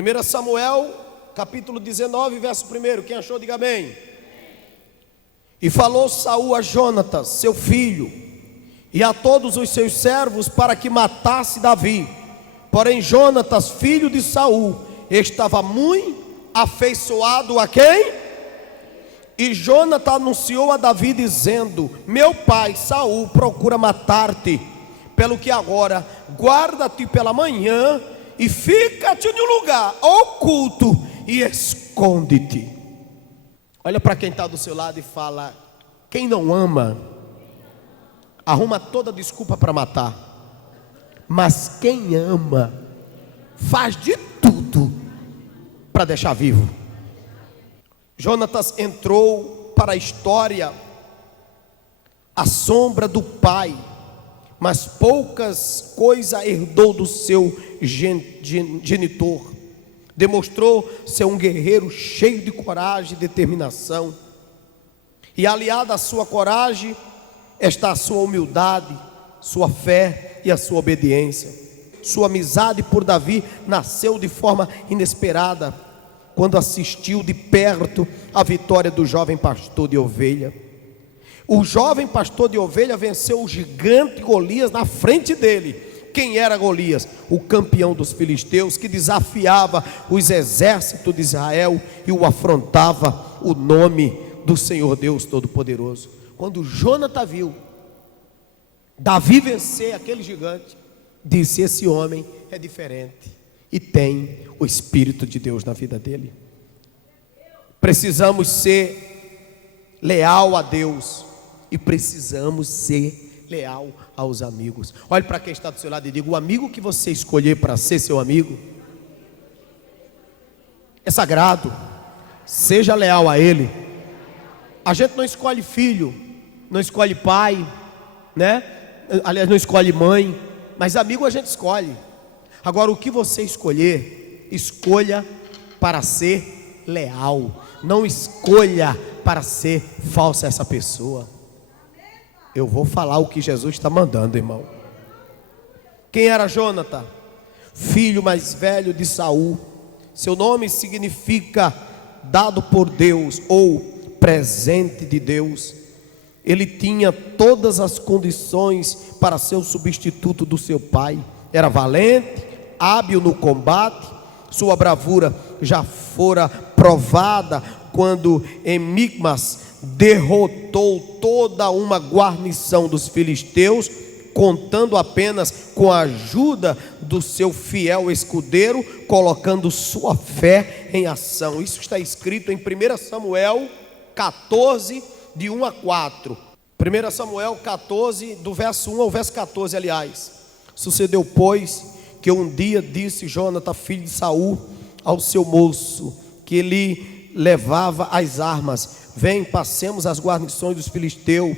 1 Samuel, capítulo 19, verso 1. Quem achou, diga amém. E falou Saul a Jonatas, seu filho, e a todos os seus servos, para que matasse Davi. Porém Jonatas, filho de Saul, estava muito afeiçoado a quem? E Jonatas anunciou a Davi, dizendo: meu pai Saul procura matar-te, pelo que agora guarda-te pela manhã e fica-te em um lugar oculto e esconde-te. Olha para quem está do seu lado e fala: quem não ama, arruma toda desculpa para matar. Mas quem ama, faz de tudo para deixar vivo. Jonatas entrou para a história à sombra do pai, mas poucas coisas herdou do seu genitor. Demonstrou ser um guerreiro cheio de coragem e determinação. E aliado à sua coragem está a sua humildade, sua fé e a sua obediência. Sua amizade por Davi nasceu de forma inesperada, quando assistiu de perto a vitória do jovem pastor de ovelha. O jovem pastor de ovelha venceu o gigante Golias na frente dele. Quem era Golias? O campeão dos filisteus, que desafiava os exércitos de Israel e o afrontava o nome do Senhor Deus Todo-Poderoso. Quando Jonatas viu Davi vencer aquele gigante, disse: esse homem é diferente e tem o Espírito de Deus na vida dele. Precisamos ser leal a Deus e precisamos ser leal aos amigos. Olhe para quem está do seu lado e diga: o amigo que você escolher para ser seu amigo é sagrado. Seja leal a ele. A gente não escolhe filho, não escolhe pai, né? Aliás, não escolhe mãe, mas amigo a gente escolhe. Agora, o que você escolher, escolha para ser leal. Não escolha para ser falsa essa pessoa. Eu vou falar o que Jesus está mandando, irmão. Quem era Jonatas? Filho mais velho de Saul. Seu nome significa dado por Deus ou presente de Deus. Ele tinha todas as condições para ser o substituto do seu pai. Era valente, hábil no combate. Sua bravura já fora provada quando em Micmas derrotou toda uma guarnição dos filisteus, contando apenas com a ajuda do seu fiel escudeiro, colocando sua fé em ação. Isso está escrito em 1 Samuel 14, de 1 a 4. 1 Samuel 14, do verso 1 ao verso 14, aliás. Sucedeu, pois, que um dia disse Jonatas, filho de Saul, ao seu moço, que ele levava as armas: vem, passemos as guarnições dos filisteus,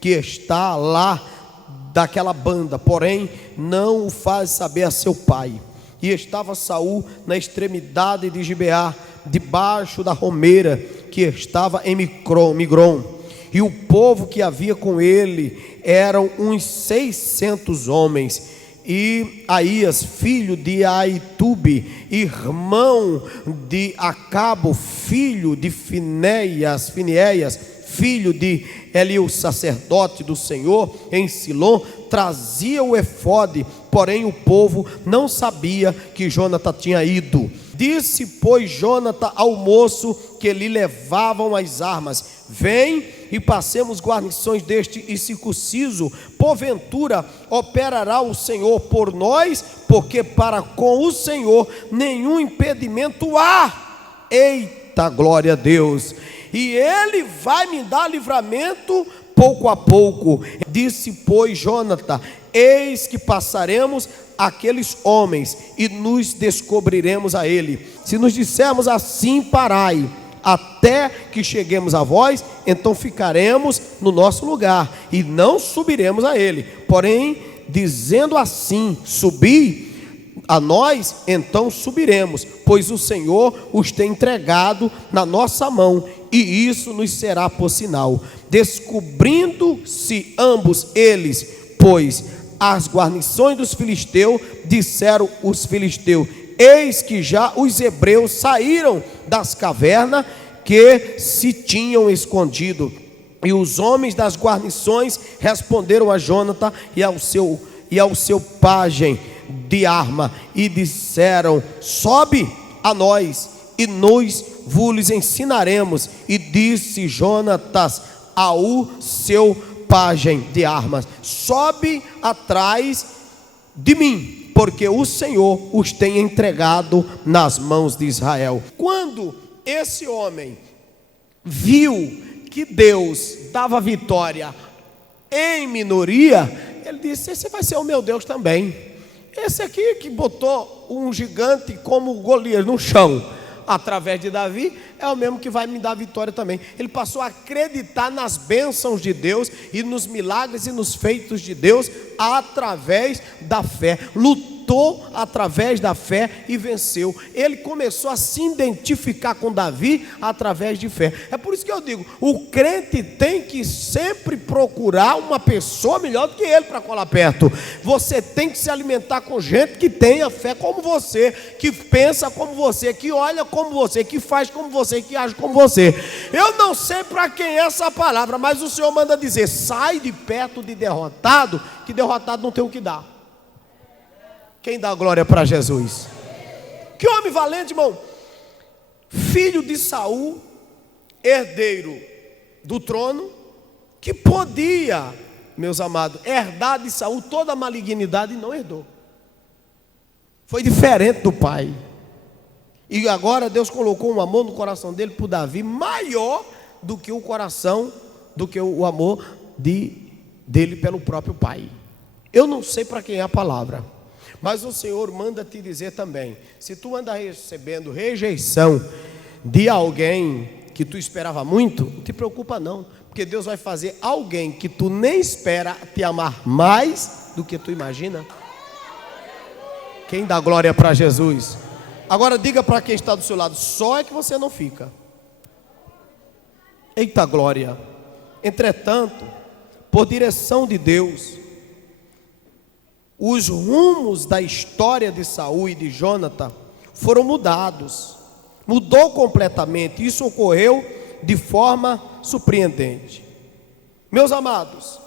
que está lá daquela banda. Porém, não o faz saber a seu pai. E estava Saul na extremidade de Gibeá, debaixo da romeira que estava em Migron. E o povo que havia com ele eram uns 600 homens. E Aías, filho de Aitube, irmão de Acabo, filho de Finéias, filho de Eliú, sacerdote do Senhor, em Silom, trazia o efode. Porém o povo não sabia que Jonatas tinha ido. Disse, pois, Jonatas ao moço que lhe levavam as armas: vem e passemos guarnições deste incircunciso. Porventura operará o Senhor por nós, porque para com o Senhor nenhum impedimento há. Eita, glória a Deus! E ele vai me dar livramento pouco a pouco. Disse, pois, Jonatas: eis que passaremos aqueles homens e nos descobriremos a ele. Se nos dissermos assim, parai, até que cheguemos a vós, então ficaremos no nosso lugar e não subiremos a ele. Porém, dizendo assim, subi a nós, então subiremos, pois o Senhor os tem entregado na nossa mão, e isso nos será por sinal. Descobrindo-se ambos eles, pois, as guarnições dos filisteus, disseram os filisteus: eis que já os hebreus saíram das cavernas que se tinham escondido. E os homens das guarnições responderam a Jonathan e ao seu pajem de arma, e disseram: sobe a nós, e nós vos ensinaremos. E disse Jonatas ao seu pajem de armas: sobe atrás de mim, porque o Senhor os tem entregado nas mãos de Israel. Quando esse homem viu que Deus dava vitória em minoria, ele disse: esse vai ser o meu Deus também. Esse aqui que botou um gigante como Golias no chão através de Davi, é o mesmo que vai me dar vitória também. Ele passou a acreditar nas bênçãos de Deus e nos milagres e nos feitos de Deus através da fé. Lutou através da fé e venceu. Ele começou a se identificar com Davi através de fé. É por isso que eu digo, o crente tem que sempre procurar uma pessoa melhor do que ele para colar perto. Você tem que se alimentar com gente que tenha fé como você, que pensa como você, que olha como você, que faz como você, que age como você. Eu não sei para quem é essa palavra, mas o Senhor manda dizer: sai de perto de derrotado, que derrotado não tem o que dar. Quem dá glória para Jesus? Que homem valente, irmão. Filho de Saul, herdeiro do trono, que podia, meus amados, herdar de Saul toda a malignidade, e não herdou. Foi diferente do pai. E agora Deus colocou um amor no coração dele por Davi maior do que o coração, do que o amor dele pelo próprio pai. Eu não sei para quem é a palavra, mas o Senhor manda te dizer também: se tu anda recebendo rejeição de alguém que tu esperava muito, não te preocupa não, porque Deus vai fazer alguém que tu nem espera te amar mais do que tu imagina. Quem dá glória para Jesus? Agora diga para quem está do seu lado: só é que você não fica. Eita glória! Entretanto, por direção de Deus, os rumos da história de Saul e de Jonathan foram mudados. Mudou completamente. Isso ocorreu de forma surpreendente. Meus amados,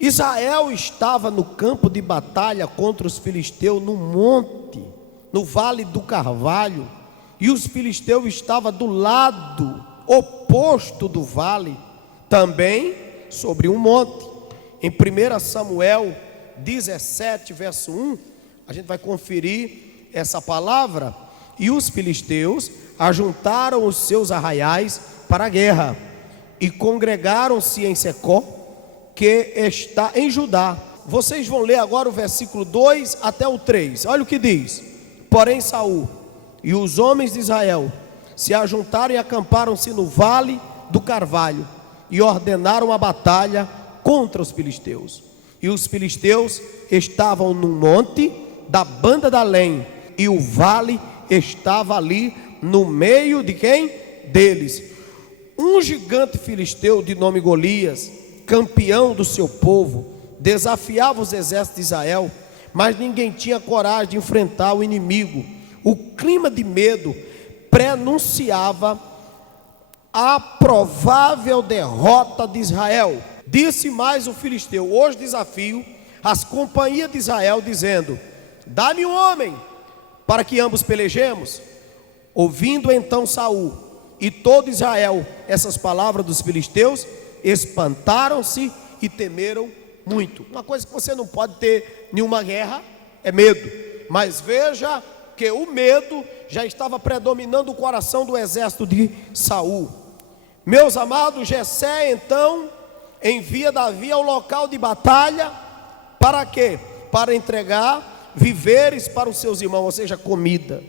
Israel estava no campo de batalha contra os filisteus no monte, no vale do Carvalho, e os filisteus estavam do lado oposto do vale, também sobre um monte. Em 1 Samuel 17, verso 1, a gente vai conferir essa palavra. E os filisteus ajuntaram os seus arraiais para a guerra, e congregaram-se em Secó, que está em Judá. Vocês vão ler agora o versículo 2 até o 3. Olha o que diz: porém Saul e os homens de Israel se ajuntaram e acamparam-se no vale do Carvalho, e ordenaram a batalha contra os filisteus. E os filisteus estavam no monte da banda da Além, e o vale estava ali no meio de quem? Deles. Um gigante filisteu de nome Golias, campeão do seu povo, desafiava os exércitos de Israel, mas ninguém tinha coragem de enfrentar o inimigo. O clima de medo prenunciava a provável derrota de Israel. Disse mais o filisteu: hoje desafio as companhias de Israel, dizendo: dá-me um homem para que ambos pelejemos. Ouvindo então Saul e todo Israel essas palavras dos filisteus, espantaram-se e temeram muito. Uma coisa que você não pode ter nenhuma guerra é medo, mas veja que o medo já estava predominando o coração do exército de Saul. Meus amados, Jessé então envia Davi ao local de batalha. Para quê? Para entregar víveres para os seus irmãos, ou seja, comida,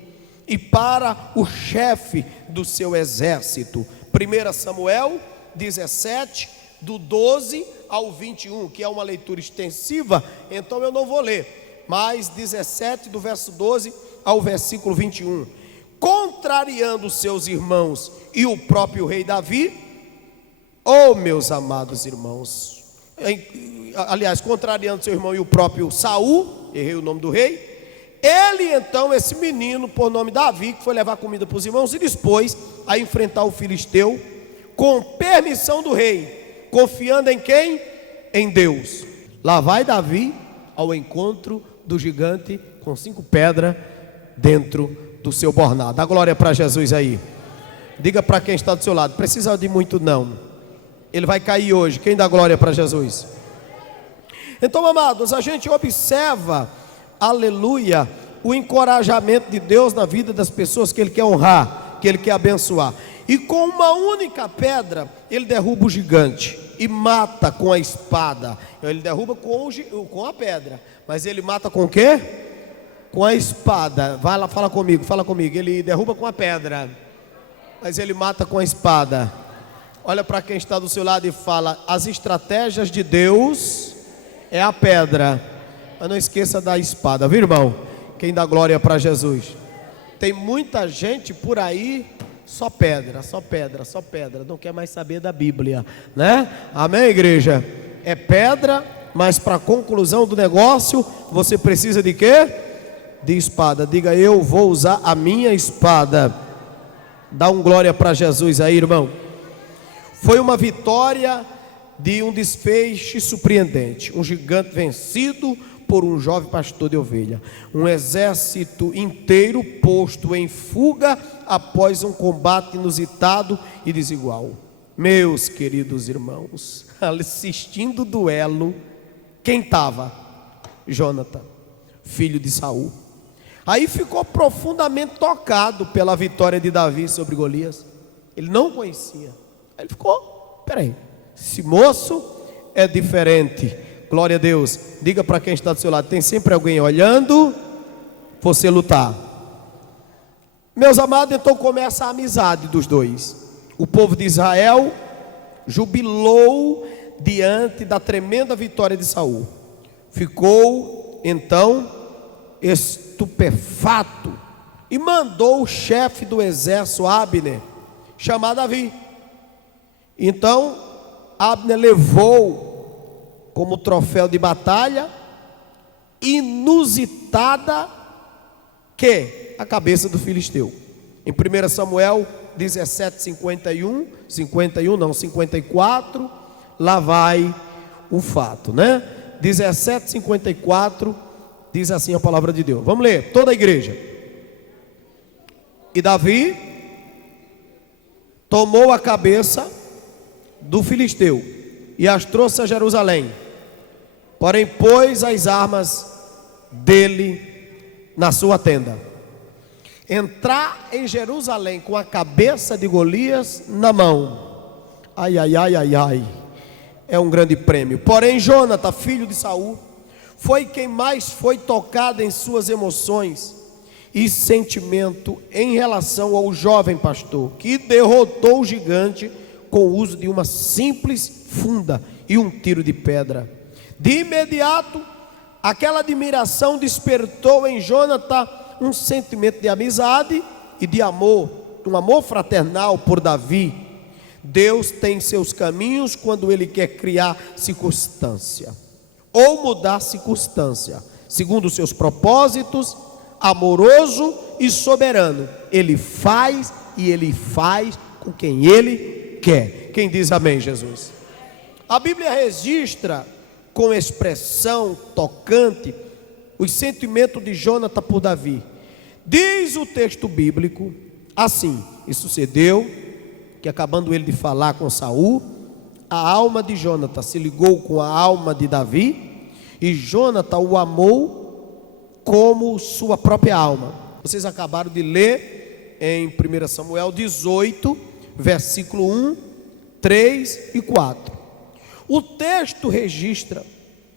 e para o chefe do seu exército. 1 Samuel 17, do 12 ao 21, que é uma leitura extensiva, então eu não vou ler, mas 17 do verso 12 ao versículo 21. Contrariando seus irmãos e o próprio rei Davi, oh meus amados irmãos, aliás, contrariando seu irmão e o próprio Saul, errei o nome do rei, Ele então, esse menino, por nome Davi, que foi levar comida para os irmãos, se dispôs a enfrentar o filisteu com permissão do rei, confiando em quem? Em Deus. Lá vai Davi ao encontro do gigante com 5 pedras dentro do seu bornado. Dá glória para Jesus aí. Diga para quem está do seu lado, precisa de muito não. Ele vai cair hoje. Quem dá glória para Jesus? Então, amados, a gente observa, aleluia, o encorajamento de Deus na vida das pessoas que Ele quer honrar, que Ele quer abençoar. E com uma única pedra, Ele derruba o gigante e mata com a espada. Ele derruba com a pedra, mas Ele mata com o quê? Com a espada. Vai lá, fala comigo. Ele derruba com a pedra, mas Ele mata com a espada. Olha para quem está do seu lado e fala: as estratégias de Deus é a pedra, mas não esqueça da espada, viu, irmão? Quem dá glória para Jesus? Tem muita gente por aí, só pedra, não quer mais saber da Bíblia, né? Amém, igreja? É pedra, mas para a conclusão do negócio, você precisa de quê? De espada. Diga: eu vou usar a minha espada. Dá um glória para Jesus aí, irmão. Foi uma vitória de um desfecho surpreendente. Um gigante vencido por um jovem pastor de ovelha. Um exército inteiro posto em fuga após um combate inusitado e desigual. Meus queridos irmãos, assistindo o duelo, quem estava? Jônatas, filho de Saul. Aí ficou profundamente tocado pela vitória de Davi sobre Golias. Ele não conhecia. Aí ele ficou: peraí, esse moço é diferente. Glória a Deus. Diga para quem está do seu lado: tem sempre alguém olhando você lutar. Meus amados, então começa a amizade dos dois. O povo de Israel jubilou diante da tremenda vitória de Saul. Ficou então estupefato e mandou o chefe do exército, Abner, chamar Davi. Então Abner levou como troféu de batalha inusitada a cabeça do filisteu. Em 1 Samuel 54, lá vai o fato, né? 17:54 diz assim a palavra de Deus. Vamos ler, toda a igreja. E Davi tomou a cabeça do filisteu e as trouxe a Jerusalém, porém pôs as armas dele na sua tenda. Entrar em Jerusalém com a cabeça de Golias na mão, ai, é um grande prêmio. Porém Jônatas, filho de Saul, foi quem mais foi tocado em suas emoções e sentimento em relação ao jovem pastor, que derrotou o gigante com o uso de uma simples funda e um tiro de pedra. De imediato, aquela admiração despertou em Jônatas um sentimento de amizade e de amor, um amor fraternal por Davi. Deus tem seus caminhos quando Ele quer criar circunstância ou mudar circunstância, segundo os seus propósitos, amoroso e soberano. Ele faz e Ele faz com quem Ele quer. Quem diz amém, Jesus? A Bíblia registra com expressão tocante os sentimentos de Jônatas por Davi. Diz o texto bíblico assim: e sucedeu que, acabando ele de falar com Saul, a alma de Jônatas se ligou com a alma de Davi, e Jônatas o amou como sua própria alma. Vocês acabaram de ler em 1 Samuel 18, versículo 1, 3 e 4. O texto registra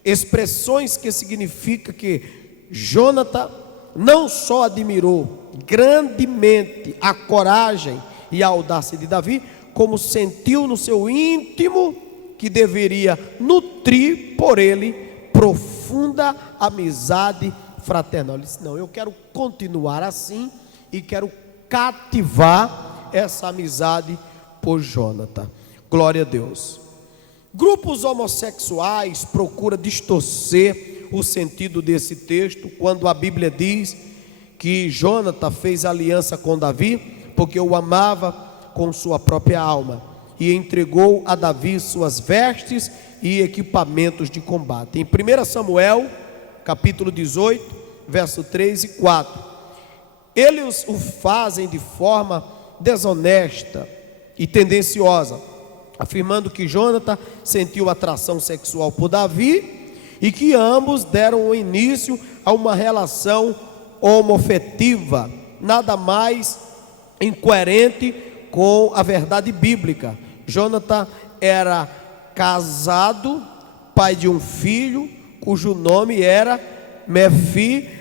expressões que significa que Jônatas não só admirou grandemente a coragem e a audácia de Davi, como sentiu no seu íntimo que deveria nutrir por ele profunda amizade fraternal. Ele disse: não, eu quero continuar assim e quero cativar essa amizade por Jônatas. Glória a Deus. Grupos homossexuais procuram distorcer o sentido desse texto, quando a Bíblia diz que Jônatas fez aliança com Davi, porque o amava com sua própria alma, e entregou a Davi suas vestes e equipamentos de combate. Em 1 Samuel, capítulo 18, verso 3 e 4, eles o fazem de forma desonesta e tendenciosa, afirmando que Jônatas sentiu atração sexual por Davi e que ambos deram início a uma relação homoafetiva, nada mais incoerente com a verdade bíblica. Jônatas era casado, pai de um filho, cujo nome era Mefibosete,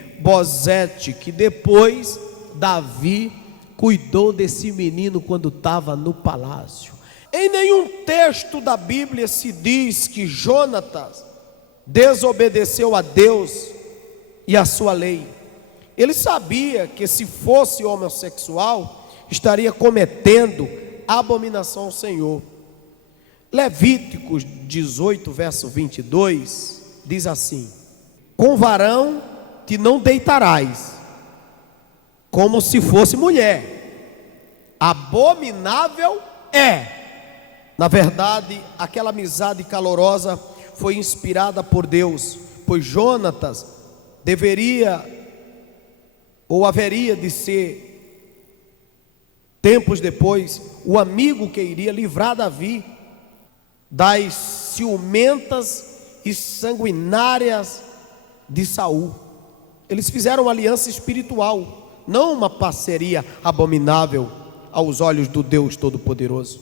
que depois Davi cuidou desse menino quando estava no palácio. Em nenhum texto da Bíblia se diz que Jônatas desobedeceu a Deus e a sua lei. Ele sabia que se fosse homossexual, estaria cometendo abominação ao Senhor. Levíticos 18, verso 22, diz assim: com varão te não deitarás, como se fosse mulher, abominável é. Na verdade, aquela amizade calorosa foi inspirada por Deus, pois Jônatas deveria ou haveria de ser, tempos depois, o amigo que iria livrar Davi das ciumentas e sanguinárias de Saul. Eles fizeram uma aliança espiritual, não uma parceria abominável aos olhos do Deus Todo-Poderoso.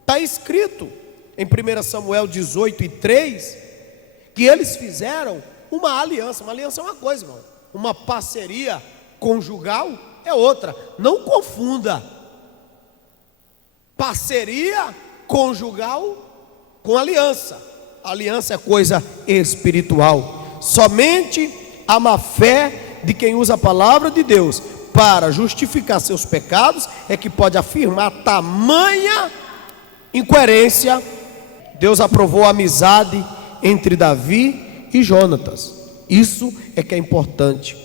Está escrito em 1 Samuel 18 e 3 que eles fizeram uma aliança. Uma aliança é uma coisa, irmão. Uma parceria conjugal é outra. Não confunda parceria conjugal com aliança. Aliança é coisa espiritual. Somente a má fé de quem usa a palavra de Deus para justificar seus pecados é que pode afirmar tamanha incoerência. Deus aprovou a amizade entre Davi e Jônatas. Isso é que é importante.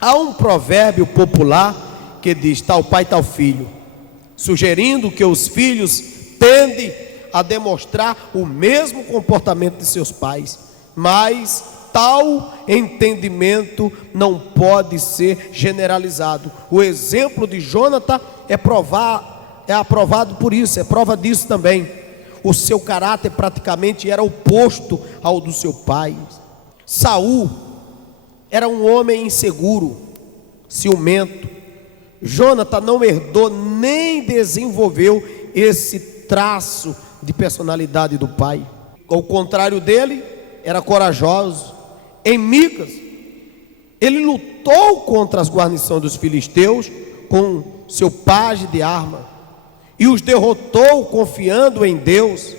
Há um provérbio popular que diz: tal pai, tal filho, sugerindo que os filhos tendem a demonstrar o mesmo comportamento de seus pais, mas tal entendimento não pode ser generalizado. O exemplo de Jônatas é aprovado por isso, é prova disso também. O seu caráter praticamente era oposto ao do seu pai. Saul era um homem inseguro, ciumento. Jônatas não herdou nem desenvolveu esse traço de personalidade do pai. Ao contrário dele, era corajoso. Em Micas, ele lutou contra as guarnições dos filisteus com seu pajem de arma e os derrotou confiando em Deus.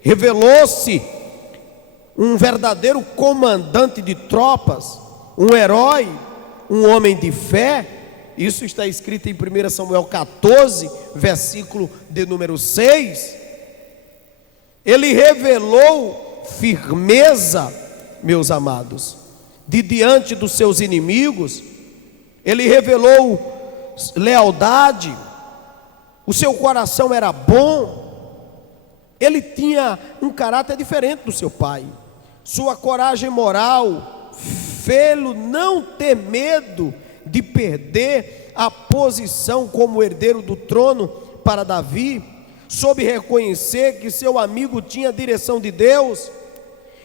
Revelou-se um verdadeiro comandante de tropas, um herói, um homem de fé. Isso está escrito em 1 Samuel 14, versículo de número 6. Ele revelou firmeza, meus amados, de diante dos seus inimigos. Ele revelou lealdade. O seu coração era bom. Ele tinha um caráter diferente do seu pai. Sua coragem moral fê-lo não ter medo de perder a posição como herdeiro do trono para Davi. Soube reconhecer que seu amigo tinha a direção de Deus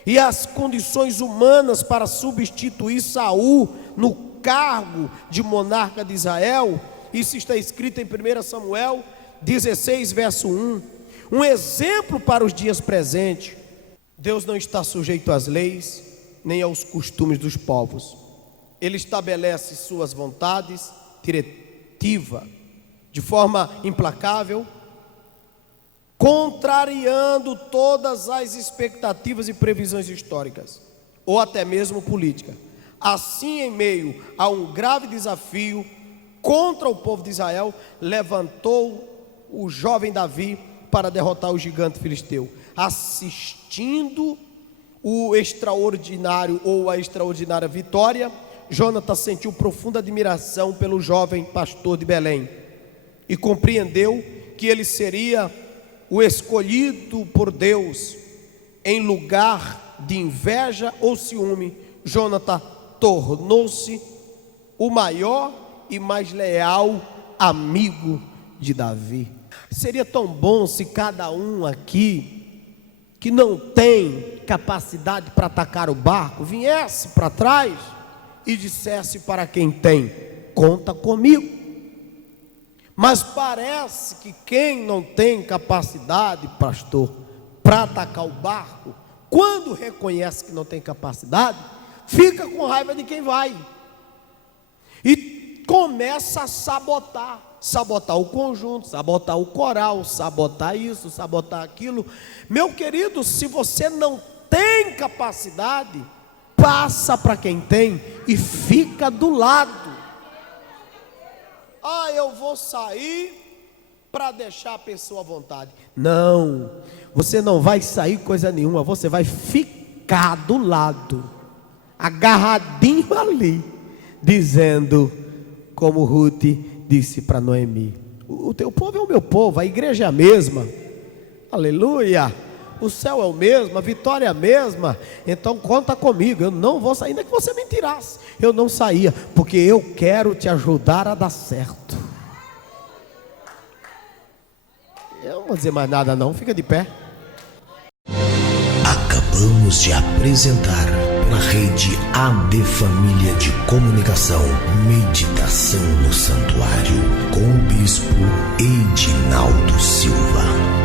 e as condições humanas para substituir Saul no cargo de monarca de Israel. Isso está escrito em 1 Samuel 16, verso 1. Um exemplo para os dias presentes. Deus não está sujeito às leis, nem aos costumes dos povos. Ele estabelece suas vontades diretiva, de forma implacável, contrariando todas as expectativas e previsões históricas, ou até mesmo política. Assim, em meio a um grave desafio contra o povo de Israel, levantou o jovem Davi para derrotar o gigante filisteu, assistindo o extraordinário ou a extraordinária vitória, Jonatas sentiu profunda admiração pelo jovem pastor de Belém e compreendeu que ele seria o escolhido por Deus. Em lugar de inveja ou ciúme, Jonatas tornou-se o maior e mais leal amigo de Davi. Seria tão bom se cada um aqui que não tem capacidade para atacar o barco viesse para trás e dissesse para quem tem: conta comigo. Mas parece que quem não tem capacidade, pastor, para atacar o barco, quando reconhece que não tem capacidade, fica com raiva de quem vai e começa a sabotar o conjunto, sabotar o coral, sabotar isso, sabotar aquilo. Meu querido, se você não tem capacidade, passa para quem tem e fica do lado. Eu vou sair para deixar a pessoa à vontade. Não, você não vai sair coisa nenhuma, você vai ficar do lado, agarradinho ali, dizendo como Ruth disse para Noemi: o teu povo é o meu povo, a igreja é a mesma, aleluia, o céu é o mesmo, a vitória é a mesma, então conta comigo, eu não vou sair, ainda que você me tirasse, eu não saía, porque eu quero te ajudar a dar certo. Eu não vou dizer mais nada não, fica de pé. Acabamos de apresentar pela rede AD Família de Comunicação, Meditação no Santuário, com o bispo Edinaldo Silva.